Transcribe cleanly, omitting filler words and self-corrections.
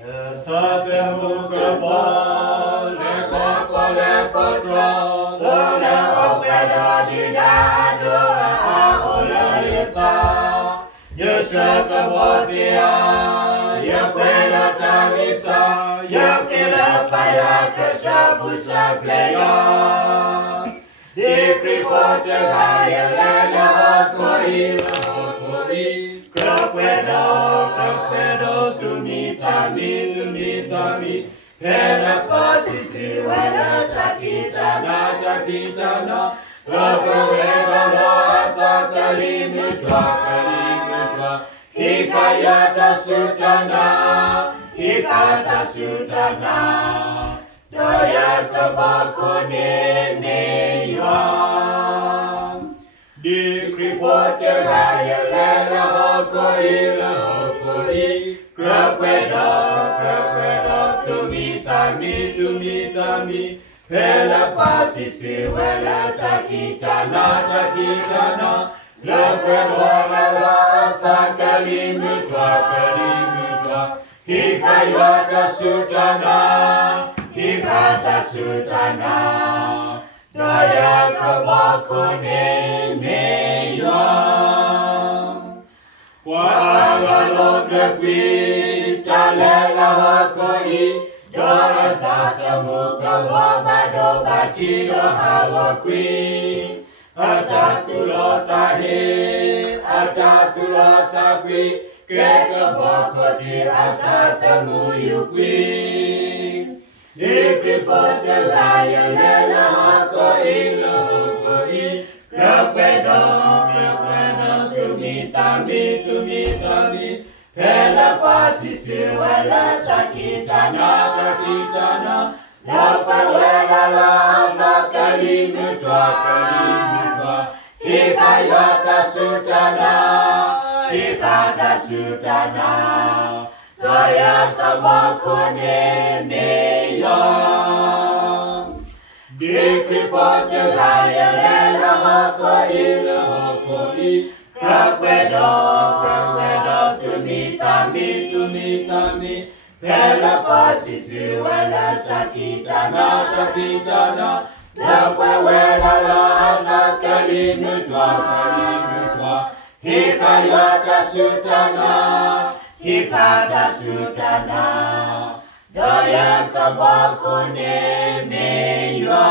Sate mukapal, le patra, le opera di dado, aulita. Yesa kabotia, ya pera talisa, ya kila paya kesabusa playa. Ikripote gaya lela koi, Krapedo, tumitami, Hela posisi, wela takitana, Krapedo, asa kalimutwa, Hikayata sutana, Doya kabakone meywa. Dikripote gaya lela hokoi, Krapedo, tumitami, Hela pasisi, wela takitana, Krapedo, asa kalimutwa, Hikayata sutana, Daya kabakone meywa. Wagalog negwi, Talela hokoi, Dora tata muka wabado bachido hawakwi. Atatulo takwi, Keka bokoti atatamu yukwi. Ikripote gaya lela hokoi, Krapedo, tumitami, Hela pasisi wela takitana, Lapa wela la kalimutwa, Hikayata sutana, Daya kabakone meya. Dikripote gaya lela hokoi, Krapedo, tumitami, Hela pasisi wela takitana, Lapa wela la kalimutwa, Hikayata sutana, Daya kabakone meywa.